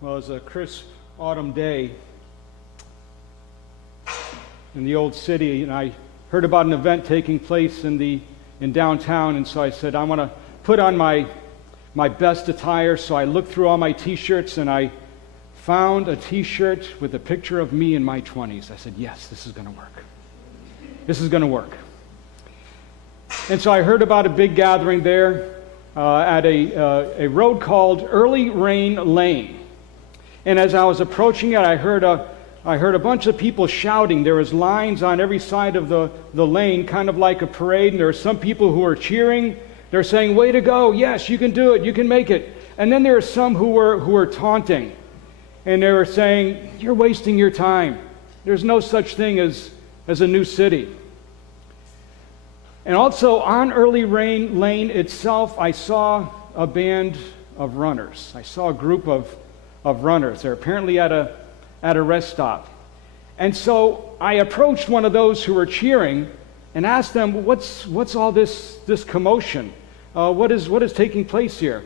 Well, it was a crisp autumn day in the old city, and I heard about an event taking place in downtown, and so I said, I want to put on my best attire. So I looked through all my t-shirts, and I found a t-shirt with a picture of me in my 20s. I said, yes, this is going to work. This is going to work. And so I heard about a big gathering there at a road called Early Rain Lane. And as I was approaching it, I heard a bunch of people shouting. There was lines on every side of the lane, kind of like a parade, and there were some people who were cheering. They're saying, way to go, yes, you can do it, you can make it. And then there were some who were taunting, and they were saying, you're wasting your time. There's no such thing as a new city. And also on Early Rain Lane itself, I saw a band of runners. I saw a group of runners. They're apparently at a rest stop. And so I approached one of those who were cheering and asked them, what's all this commotion? What is taking place here?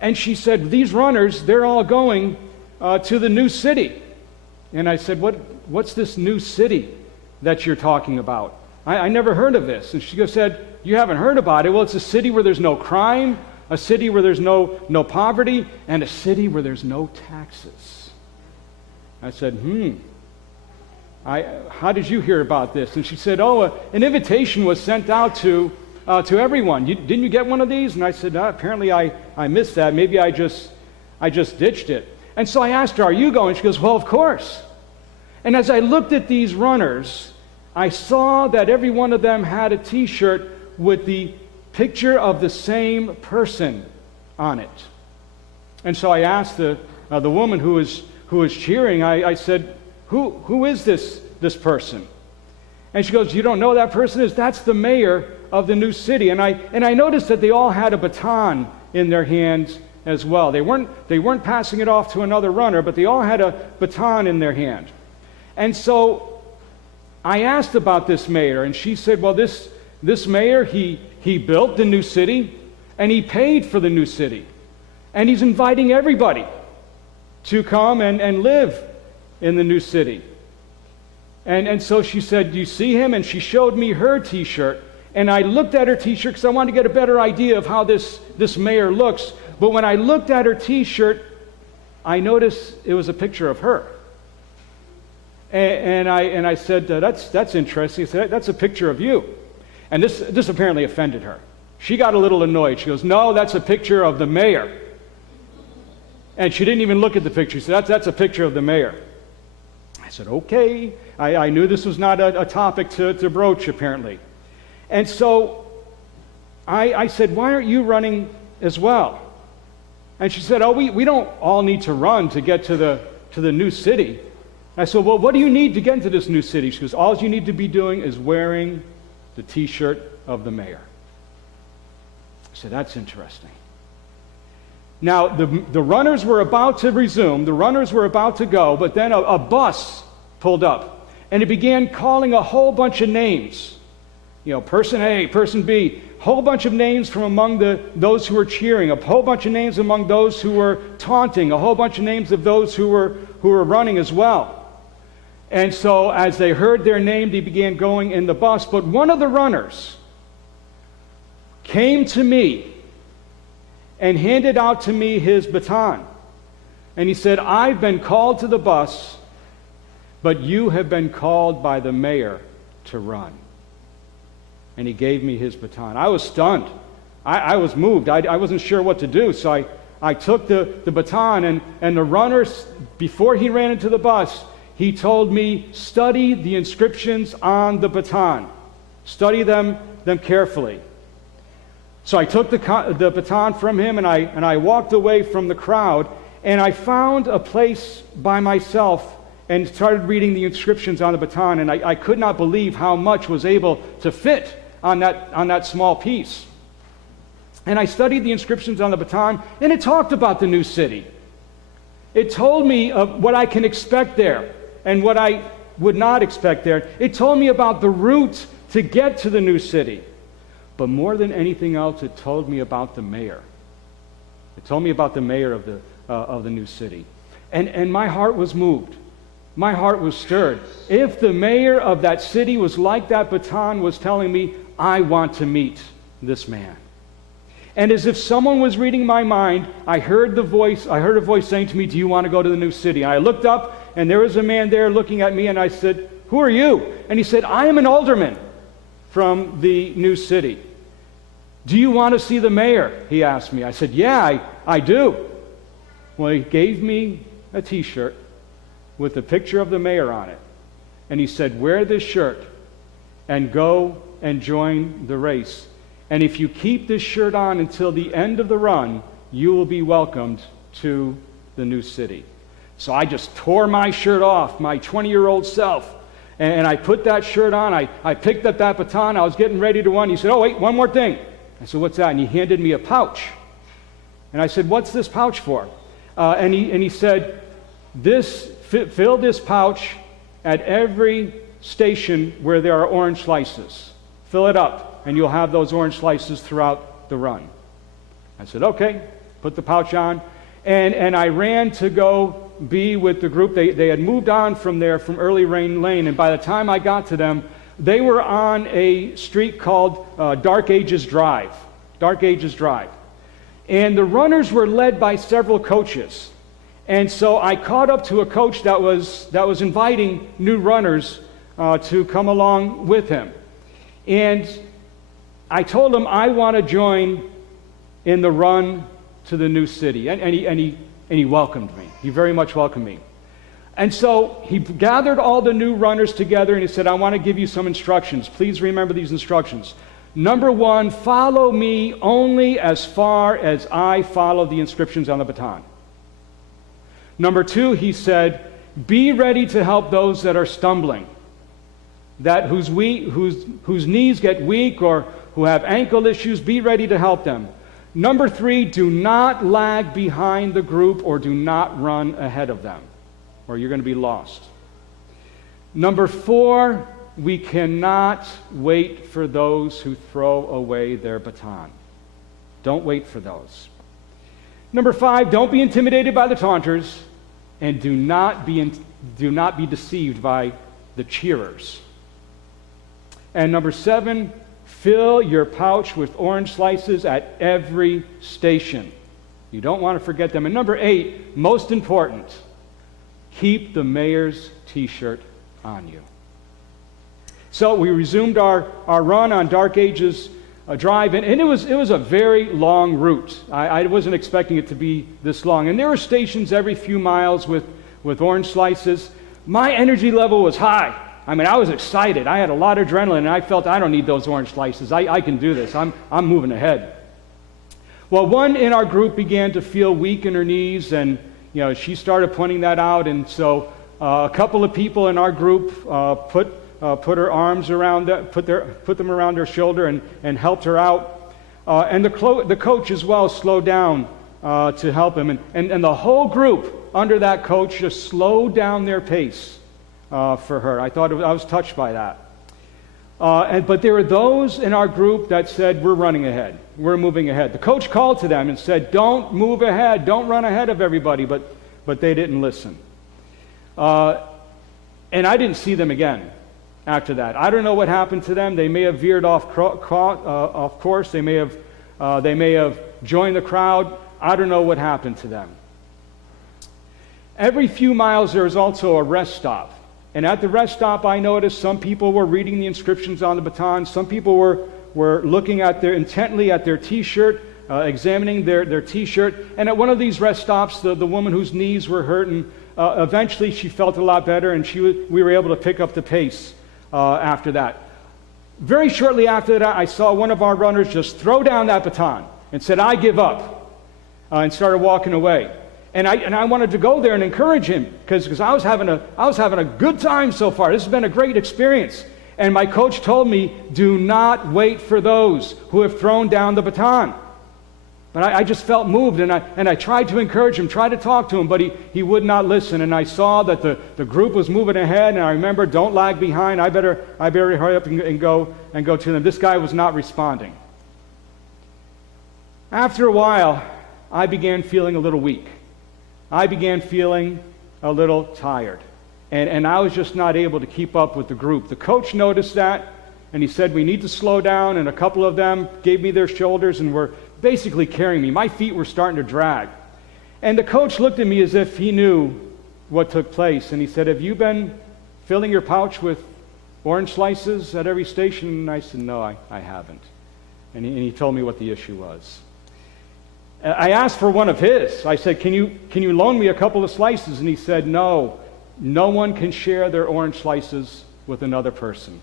And she said, these runners, they're all going to the new city. And I said, what's this new city that you're talking about? I never heard of this. And she said, you haven't heard about it? Well, it's a city where there's no crime, a city where there's no poverty, and a city where there's no taxes. I said, how did you hear about this? And she said, an invitation was sent out to everyone. Didn't you get one of these? And I said, apparently I missed that. Maybe I just ditched it. And so I asked her, are you going? She goes, well, of course. And as I looked at these runners, I saw that every one of them had a t-shirt with the picture of the same person on it. And so I asked the woman who was cheering, I said, who is this person? And she goes, you don't know who that person is? That's the mayor of the new city. And I noticed that they all had a baton in their hands as well. They weren't passing it off to another runner, but they all had a baton in their hand. And so I asked about this mayor, and she said, well, this mayor, he built the new city, and he paid for the new city. And he's inviting everybody to come and live in the new city. And so she said, do you see him? And she showed me her t-shirt. And I looked at her t-shirt because I wanted to get a better idea of how this mayor looks. But when I looked at her t-shirt, I noticed it was a picture of her. And I said, that's interesting. I said, that's a picture of you. And this apparently offended her. She got a little annoyed. She goes, no, that's a picture of the mayor. And she didn't even look at the picture. She said, that's a picture of the mayor. I said, okay. I knew this was not a topic to broach, apparently. And so I said, why aren't you running as well? And she said, we don't all need to run to get to the new city. I said, well, what do you need to get into this new city? She goes, all you need to be doing is wearing the t-shirt of the mayor. I said, that's interesting. Now, the runners were about to resume. The runners were about to go, but then a bus pulled up, and it began calling a whole bunch of names. Person A, person B, whole bunch of names from among those who were cheering, a whole bunch of names among those who were taunting, a whole bunch of names of those who were running as well. And so as they heard their name, they began going in the bus. But one of the runners came to me and handed out to me his baton. And he said, I've been called to the bus, but you have been called by the mayor to run. And he gave me his baton. I was stunned. I was moved. I wasn't sure what to do. So I took the baton, and the runner, before he ran into the bus, he told me, study the inscriptions on the baton. Study them carefully. So I took the baton from him, and I walked away from the crowd, and I found a place by myself and started reading the inscriptions on the baton, and I could not believe how much was able to fit on that small piece. And I studied the inscriptions on the baton, and it talked about the new city. It told me of what I can expect there and what I would not expect there. It told me about the route to get to the new city. But more than anything else, it told me about the mayor. It told me about the mayor of the new city. And my heart was moved. My heart was stirred. If the mayor of that city was like that baton was telling me, I want to meet this man. And as if someone was reading my mind, I heard a voice saying to me, do you want to go to the new city? And I looked up, and there was a man there looking at me, and I said, who are you? And he said, I am an alderman from the new city. Do you want to see the mayor? He asked me. I said, yeah, I do. Well, he gave me a t-shirt with a picture of the mayor on it. And he said, wear this shirt and go and join the race. And if you keep this shirt on until the end of the run, you will be welcomed to the new city. So I just tore my shirt off, my 20-year-old self, and I put that shirt on. I picked up that baton. I was getting ready to run. He said, oh, wait, one more thing. I said, what's that? And he handed me a pouch. And I said, what's this pouch for? And he said, fill this pouch at every station where there are orange slices. Fill it up, and you'll have those orange slices throughout the run. I said, okay, put the pouch on. And I ran to go be with the group. They had moved on from there, from Early Rain Lane, and by the time I got to them, they were on a street called Dark Ages Drive. Dark Ages Drive. And the runners were led by several coaches. And so I caught up to a coach that was inviting new runners to come along with him. And I told him I want to join in the run to the new city. And he welcomed me. He very much welcomed me. And so he gathered all the new runners together and he said, I want to give you some instructions. Please remember these instructions. Number one, follow me only as far as I follow the inscriptions on the baton. Number two, he said, be ready to help those that are stumbling, whose knees get weak or who have ankle issues. Be ready to help them. Number three, do not lag behind the group or do not run ahead of them, or you're going to be lost. Number four, we cannot wait for those who throw away their baton. Don't wait for those. Number five, don't be intimidated by the taunters, and do not be deceived by the cheerers. And number seven, fill your pouch with orange slices at every station. You don't want to forget them. And number eight, most important, keep the mayor's t-shirt on you. So we resumed our run on Dark Ages Drive, and it was a very long route. I wasn't expecting it to be this long. And there were stations every few miles with orange slices. My energy level was high. I mean, I was excited. I had a lot of adrenaline, and I felt I don't need those orange slices. I can do this. I'm moving ahead. Well, one in our group began to feel weak in her knees, and she started pointing that out. And so a couple of people in our group put her arms around, put them around her shoulder and helped her out. And the coach as well slowed down to help him. And the whole group under that coach just slowed down their pace for her. I was touched by that. But there were those in our group that said, we're running ahead. We're moving ahead. The coach called to them and said, don't move ahead. Don't run ahead of everybody. But they didn't listen. And I didn't see them again after that. I don't know what happened to them. They may have veered off course. They may have joined the crowd. I don't know what happened to them. Every few miles there is also a rest stop. And at the rest stop, I noticed some people were reading the inscriptions on the baton. Some people were looking intently at their T-shirt, examining their T-shirt. And at one of these rest stops, the woman whose knees were hurting, eventually she felt a lot better, and we were able to pick up the pace after that. Very shortly after that, I saw one of our runners just throw down that baton and said, I give up, and started walking away. And I wanted to go there and encourage him because I was having a good time so far. This has been a great experience. And my coach told me, do not wait for those who have thrown down the baton. But I just felt moved, and I tried to encourage him, tried to talk to him, but he would not listen. And I saw that the group was moving ahead, and I remember, don't lag behind. I better hurry up and go to them. This guy was not responding. After a while, I began feeling a little weak. I began feeling a little tired. And I was just not able to keep up with the group. The coach noticed that, and he said, we need to slow down, and a couple of them gave me their shoulders and were basically carrying me. My feet were starting to drag. And the coach looked at me as if he knew what took place, and he said, have you been filling your pouch with orange slices at every station? And I said, no, I haven't. And he told me what the issue was. I asked for one of his. I said, can you loan me a couple of slices? And he said, no one can share their orange slices with another person.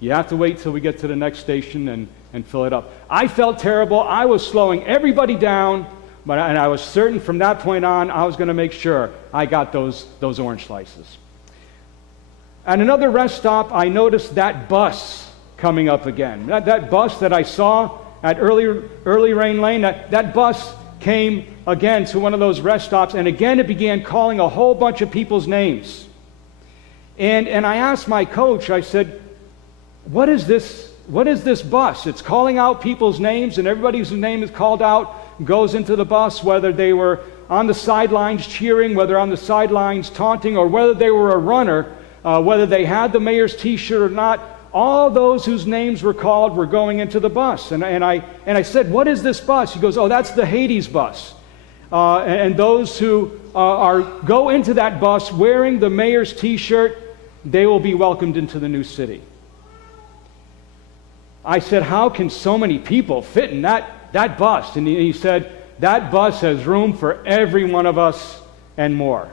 You have to wait till we get to the next station and fill it up. I felt terrible. I was slowing everybody down, and I was certain from that point on I was going to make sure I got those orange slices. At another rest stop, I noticed that bus coming up again. That bus that I saw at Early Rain Lane, that bus came again to one of those rest stops, and again it began calling a whole bunch of people's names. And I asked my coach, I said, what is this bus? It's calling out people's names, and everybody whose name is called out goes into the bus, whether they were on the sidelines cheering, whether on the sidelines taunting, or whether they were a runner, whether they had the mayor's t-shirt or not. All those whose names were called were going into the bus. And I said, what is this bus? He goes, oh, that's the Hades bus. And those who go into that bus wearing the mayor's t-shirt, they will be welcomed into the new city. I said, how can so many people fit in that bus? And he said, that bus has room for every one of us and more.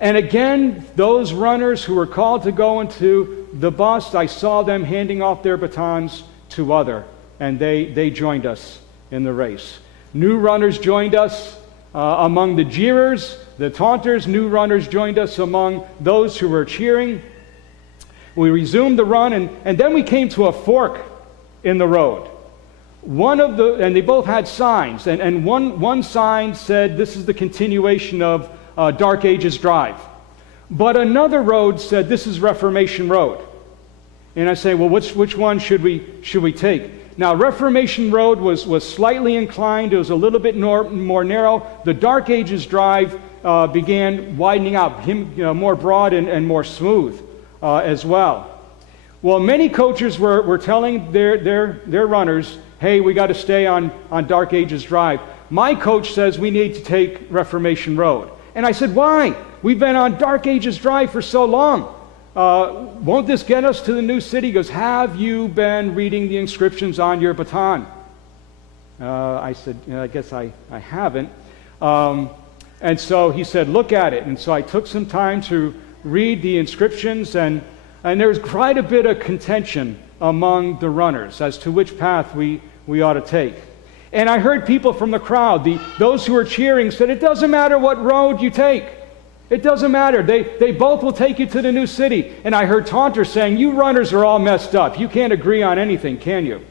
And again, those runners who were called to go into the bus, I saw them handing off their batons to other, and they joined us in the race. New runners joined us among the jeerers, the taunters. New runners joined us among those who were cheering. We resumed the run, and then we came to a fork in the road. And they both had signs, and one sign said, this is the continuation of Dark Ages Drive. But another road said, this is Reformation Road. And I say, well, which one should we take? Now, Reformation Road was slightly inclined. It was a little bit more narrow. The Dark Ages Drive began widening out, more broad and more smooth as well. Well, many coaches were telling their runners, hey, we got to stay on Dark Ages Drive. My coach says we need to take Reformation Road. And I said, why? We've been on Dark Ages Drive for so long. Won't this get us to the new city? He goes, have you been reading the inscriptions on your baton? I said, I guess I haven't. And so he said, look at it. And so I took some time to read the inscriptions, and there was quite a bit of contention among the runners as to which path we ought to take. And I heard people from the crowd, those who were cheering, said, it doesn't matter what road you take. It doesn't matter. They both will take you to the new city. And I heard taunters saying, you runners are all messed up. You can't agree on anything, can you?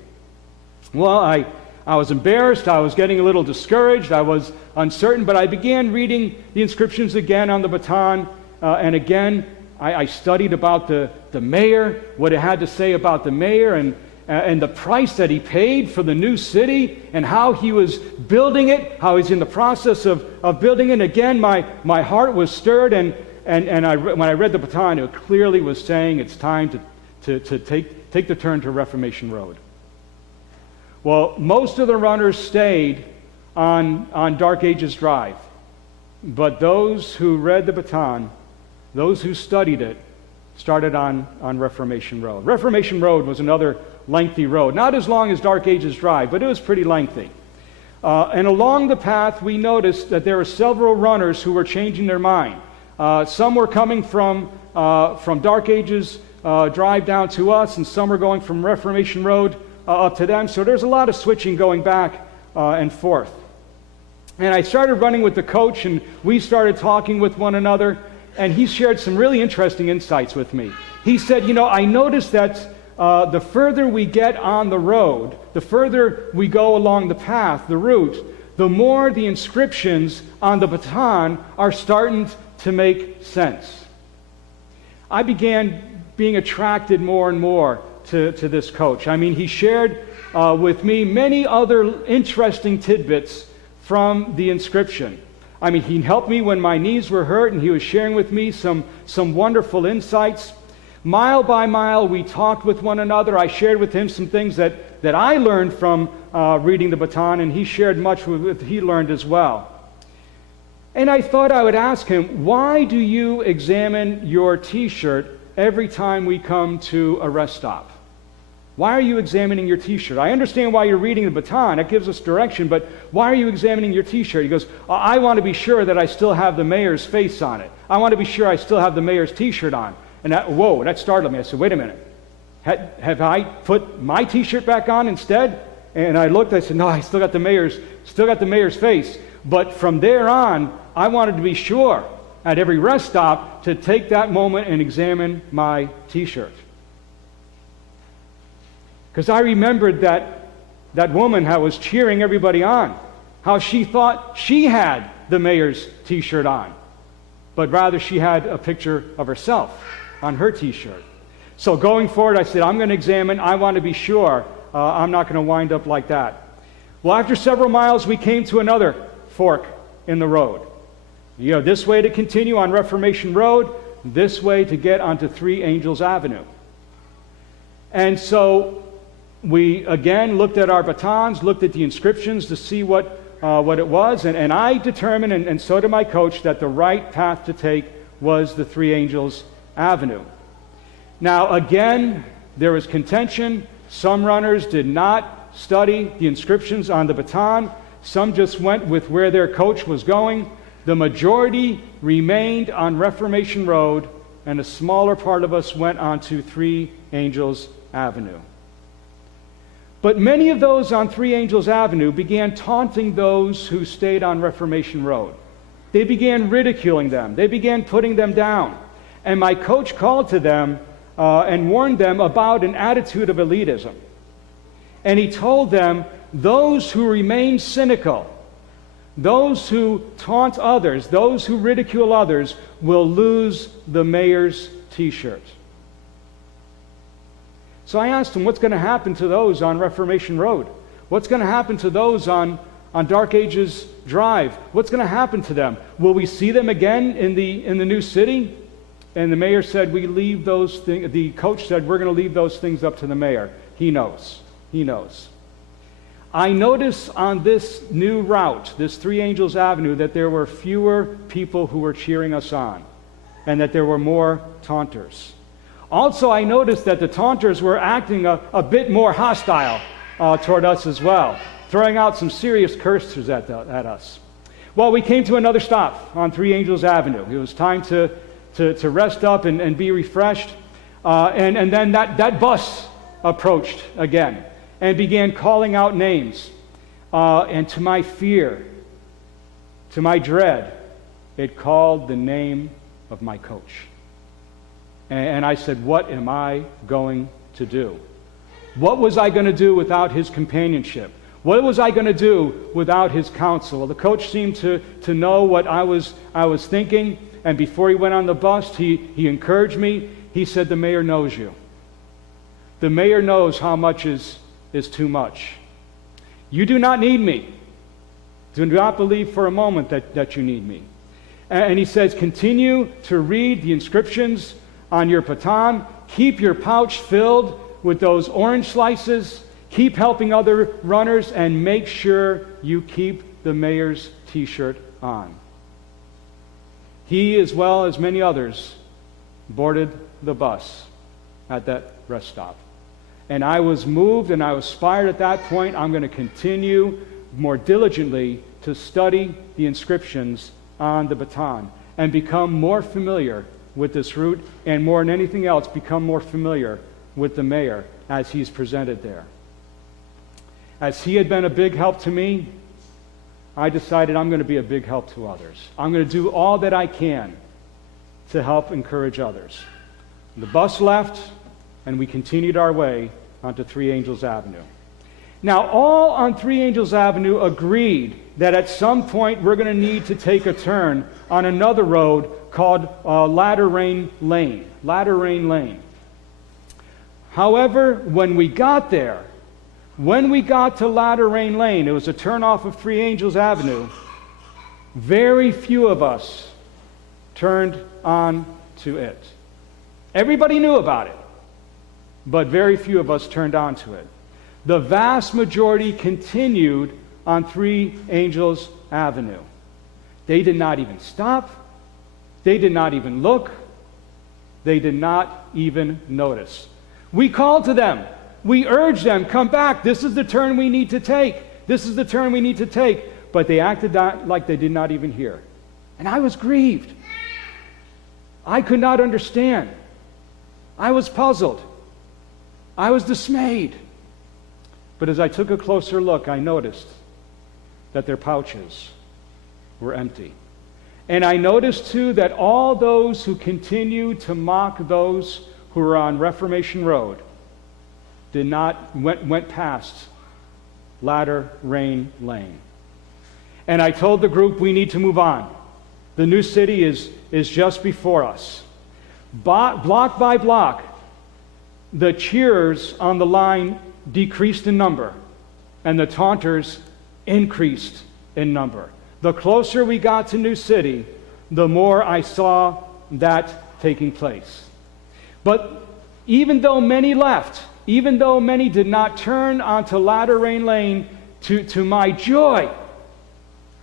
Well, I was embarrassed. I was getting a little discouraged. I was uncertain. But I began reading the inscriptions again on the baton. And again, I studied about the mayor, what it had to say about the mayor, and the price that he paid for the new city, and how he was building it, how he's in the process of building it. Again, my heart was stirred, and when I read the baton, it clearly was saying it's time to take the turn to Reformation Road. Well, most of the runners stayed on Dark Ages Drive, but those who read the baton, those who studied it, started on Reformation Road. Reformation Road was another lengthy road, not as long as Dark Ages Drive, but it was pretty lengthy. And along the path, we noticed that there were several runners who were changing their mind. Some were coming from Dark Ages Drive down to us, and some were going from Reformation Road up to them. So there's a lot of switching going back and forth. And I started running with the coach, and we started talking with one another, and he shared some really interesting insights with me. He said, I noticed that the further we get on the road, the further we go along the path, the route, the more the inscriptions on the baton are starting to make sense. I began being attracted more and more to this coach. I mean, he shared with me many other interesting tidbits from the inscription. I mean, he helped me when my knees were hurt, and he was sharing with me some wonderful insights. Mile by mile, we talked with one another. I shared with him some things that I learned from reading the baton, and he shared much with what he learned as well. And I thought I would ask him, why do you examine your T-shirt every time we come to a rest stop? Why are you examining your T-shirt? I understand why you're reading the baton. That gives us direction, but why are you examining your T-shirt? He goes, I want to be sure that I still have the mayor's face on it. I want to be sure I still have the mayor's T-shirt on. And that startled me. I said, wait a minute. Have I put my T-shirt back on instead? And I looked, I said, no, I still got the mayor's face. But from there on, I wanted to be sure at every rest stop to take that moment and examine my T-shirt. Because I remembered that woman how was cheering everybody on, how she thought she had the mayor's T-shirt on, but rather she had a picture of herself on her T-shirt. So going forward, I said, I'm going to examine. I want to be sure I'm not going to wind up like that. Well, after several miles, we came to another fork in the road. This way to continue on Reformation Road, this way to get onto Three Angels Avenue. And so we again looked at our batons, looked at the inscriptions to see what it was, and I determined, and so did my coach, that the right path to take was the Three Angels Avenue. Now again, there was contention. Some runners did not study the inscriptions on the baton. Some just went with where their coach was going. The majority remained on Reformation Road, and a smaller part of us went on to Three Angels Avenue. But many of those on Three Angels Avenue began taunting those who stayed on Reformation Road. They began ridiculing them. They began putting them down. And my coach called to them and warned them about an attitude of elitism. And he told them, those who remain cynical, those who taunt others, those who ridicule others, will lose the mayor's T-shirt. So I asked him, what's going to happen to those on Reformation Road? What's going to happen to those on Dark Ages Drive? What's going to happen to them? Will we see them again in the new city? And the mayor said, we leave those things. The coach said, we're going to leave those things up to the mayor. He knows. He knows. I noticed on this new route, this Three Angels Avenue, that there were fewer people who were cheering us on, and that there were more taunters. Also, I noticed that the taunters were acting a bit more hostile toward us as well, throwing out some serious curses at us. Well, we came to another stop on Three Angels Avenue. It was time to rest up and be refreshed. And then that bus approached again and began calling out names. And to my fear, to my dread, it called the name of my coach. And I said, what am I going to do? What was I going to do without his companionship? What was I going to do without his counsel? Well, the coach seemed to know what I was thinking, and before he went on the bus, he encouraged me. He said, the mayor knows you. The mayor knows how much is too much. You do not need me. Do not believe for a moment that you need me. And he says, continue to read the inscriptions on your baton. Keep your pouch filled with those orange slices. Keep helping other runners, and make sure you keep the mayor's T-shirt on. He, as well as many others, boarded the bus at that rest stop. And I was moved and I was inspired at that point. I'm going to continue more diligently to study the inscriptions on the baton and become more familiar with this route, and more than anything else, become more familiar with the mayor as he's presented there. As he had been a big help to me, I decided I'm going to be a big help to others. I'm going to do all that I can to help encourage others. The bus left, and we continued our way onto Three Angels Avenue. Now, all on Three Angels Avenue agreed that at some point we're going to need to take a turn on another road called Latter Rain Lane. Latter Rain Lane. However, when we got there, when we got to Latter Rain Lane, it was a turnoff of Three Angels Avenue, very few of us turned on to it. Everybody knew about it, but very few of us turned on to it. The vast majority continued on Three Angels Avenue. They did not even stop. They did not even look. They did not even notice. We called to them. We urged them, come back. This is the turn we need to take. This is the turn we need to take. But they acted like they did not even hear. And I was grieved. I could not understand. I was puzzled. I was dismayed. But as I took a closer look, I noticed that their pouches were empty. And I noticed too that all those who continued to mock those who were on Reformation Road went past Latter Rain Lane. And I told the group, we need to move on. The new city is just before us. Block by block, the cheerers on the line decreased in number, and the taunters increased in number. The closer we got to New City, the more I saw that taking place. But even though many left, even though many did not turn onto Latter Rain Lane, to my joy,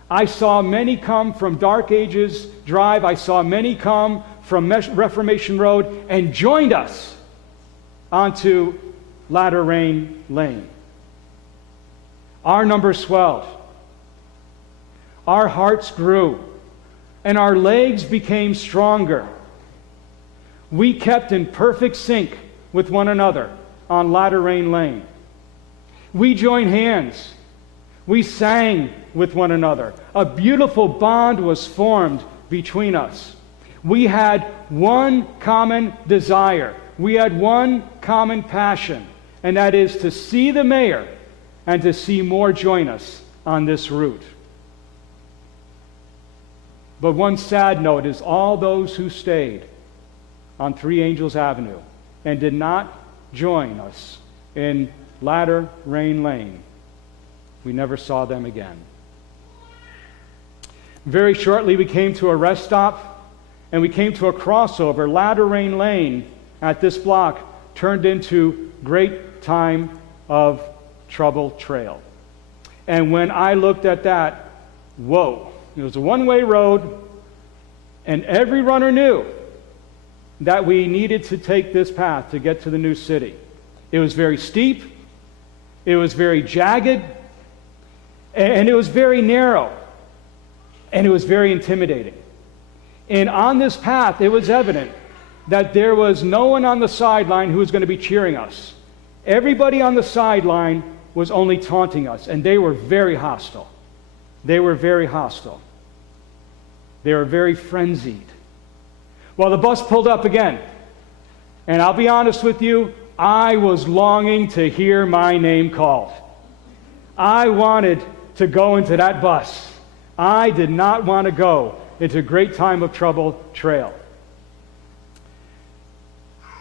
I saw many come from Dark Ages Drive. I saw many come from Reformation Road and joined us onto Latter Rain Lane. Our numbers swelled. Our hearts grew, and our legs became stronger. We kept in perfect sync with one another on Latter Rain Lane. We joined hands. We sang with one another. A beautiful bond was formed between us. We had one common desire. We had one common passion, and that is to see the mayor and to see more join us on this route. But one sad note is all those who stayed on Three Angels Avenue and did not join us in Latter Rain Lane, we never saw them again. Very shortly we came to a rest stop, and we came to a crossover. Latter Rain Lane at this block turned into Great Time of Trouble Trail. And when I looked at that, whoa, it was a one-way road, and every runner knew that we needed to take this path to get to the new city. It was very steep, it was very jagged, and it was very narrow, and it was very intimidating. And on this path, it was evident that there was no one on the sideline who was going to be cheering us. Everybody on the sideline was only taunting us, and they were very hostile. They were very hostile. They were very frenzied. Well, the bus pulled up again, and I'll be honest with you, I was longing to hear my name called. I wanted to go into that bus. I did not want to go into Great Time of Trouble Trail.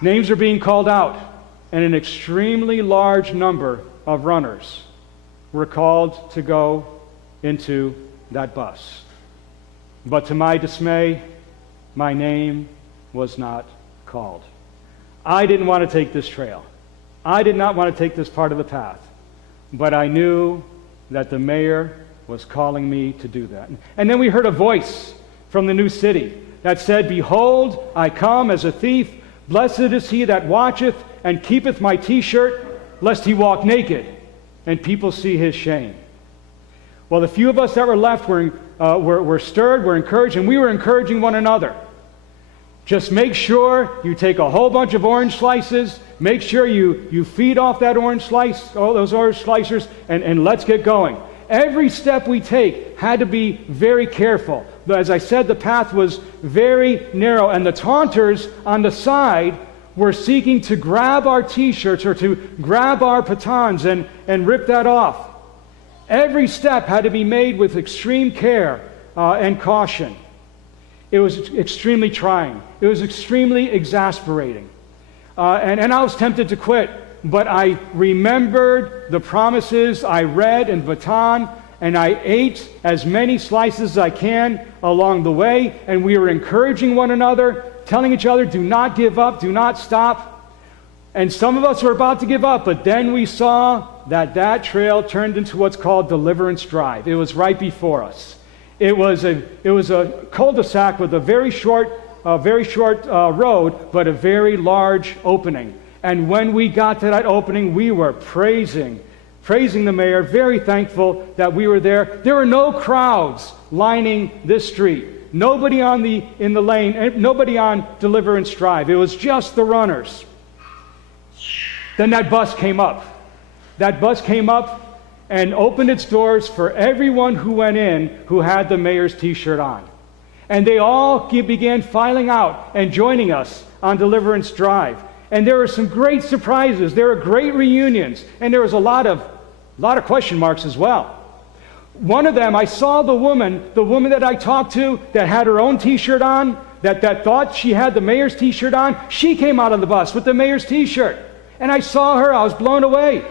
Names are being called out, and an extremely large number of runners were called to go into that bus. But to my dismay, my name was not called. I didn't want to take this trail. I did not want to take this part of the path. But I knew that the mayor was calling me to do that. And then we heard a voice from the new city that said, "Behold, I come as a thief. Blessed is he that watcheth and keepeth my t-shirt, lest he walk naked, and people see his shame." Well, the few of us that were left were stirred, were encouraged, and we were encouraging one another. Just make sure you take a whole bunch of orange slices. Make sure you feed off that orange slice, all those orange slicers, and let's get going. Every step we take had to be very careful. But as I said, the path was very narrow, and the taunters on the side were seeking to grab our t-shirts or to grab our batons and rip that off. Every step had to be made with extreme care and caution. It was extremely trying. It was extremely exasperating. And I was tempted to quit, but I remembered the promises I read in Bataan, and I ate as many slices as I can along the way, and we were encouraging one another, telling each other, do not give up, do not stop. And some of us were about to give up, but then we saw that trail turned into what's called Deliverance Drive. It was right before us. It was a cul-de-sac with a very short road, but a very large opening. And when we got to that opening, we were praising the mayor, very thankful that we were there. There were no crowds lining this street. Nobody in the lane, nobody on Deliverance Drive. It was just the runners. Then that bus came up. That bus came up and opened its doors for everyone who went in who had the mayor's t-shirt on. And they all began filing out and joining us on Deliverance Drive. And there were some great surprises. There were great reunions. And there was a lot of question marks as well. One of them, I saw the woman that I talked to that had her own t-shirt on, that thought she had the mayor's t-shirt on. She came out of the bus with the mayor's t-shirt. And I saw her, I was blown away.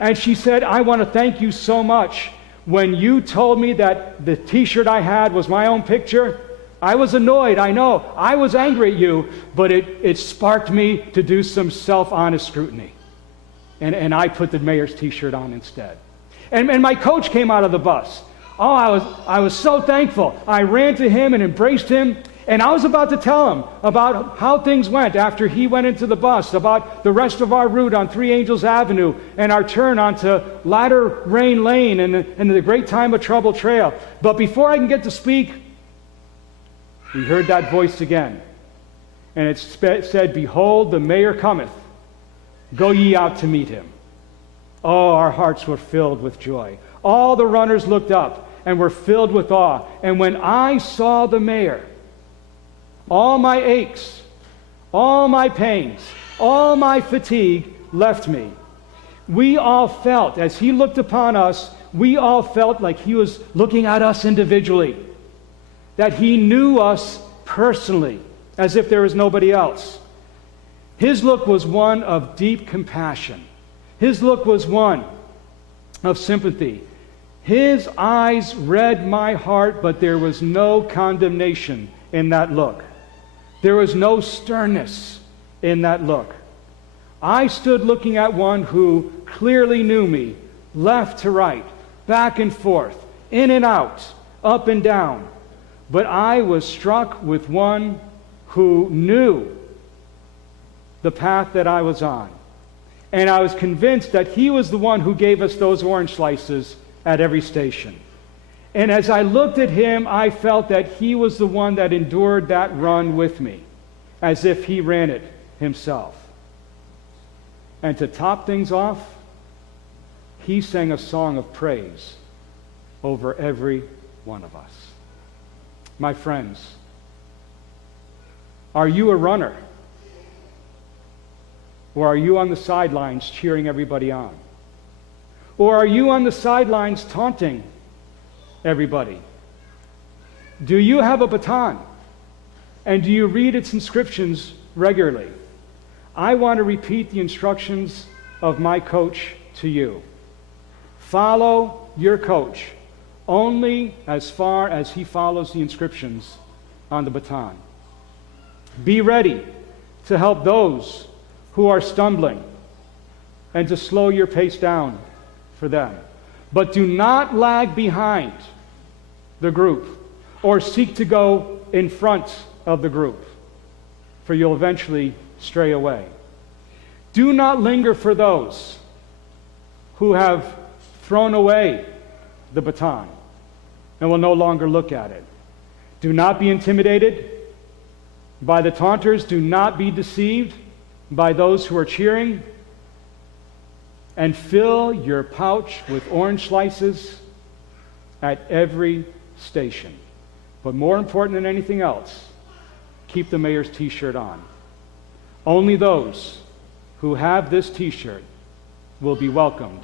And she said, I want to thank you so much. When you told me that the t-shirt I had was my own picture, I was annoyed, I know. I was angry at you, but it sparked me to do some self-honest scrutiny. And I put the mayor's t-shirt on instead. And my coach came out of the bus. Oh, I was so thankful. I ran to him and embraced him. And I was about to tell him about how things went after he went into the bus, about the rest of our route on Three Angels Avenue and our turn onto Latter Rain Lane and the Great Time of Trouble Trail. But before I can get to speak, we heard that voice again. And it said, Behold, the mayor cometh. Go ye out to meet him. Oh, our hearts were filled with joy. All the runners looked up and were filled with awe. And when I saw the mayor, all my aches, all my pains, all my fatigue left me. We all felt, as he looked upon us, we all felt like he was looking at us individually, that he knew us personally, as if there was nobody else. His look was one of deep compassion. His look was one of sympathy. His eyes read my heart, but there was no condemnation in that look. There was no sternness in that look. I stood looking at one who clearly knew me, left to right, back and forth, in and out, up and down. But I was struck with one who knew the path that I was on. And I was convinced that he was the one who gave us those orange slices at every station. And as I looked at him, I felt that he was the one that endured that run with me, as if he ran it himself. And to top things off, he sang a song of praise over every one of us. My friends, are you a runner? Or are you on the sidelines cheering everybody on? Or are you on the sidelines taunting everybody? Do you have a baton? And do you read its inscriptions regularly? I want to repeat the instructions of my coach to you. Follow your coach only as far as he follows the inscriptions on the baton. Be ready to help those who are stumbling and to slow your pace down for them. But do not lag behind the group or seek to go in front of the group, for you'll eventually stray away. Do not linger for those who have thrown away the baton and will no longer look at it. Do not be intimidated by the taunters. Do not be deceived by those who are cheering. And fill your pouch with orange slices at every station. But more important than anything else, keep the mayor's t-shirt on. Only those who have this t-shirt will be welcomed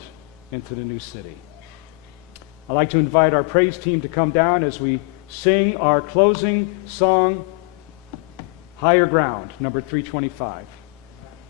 into the new city. I'd like to invite our praise team to come down as we sing our closing song, Higher Ground, number 325.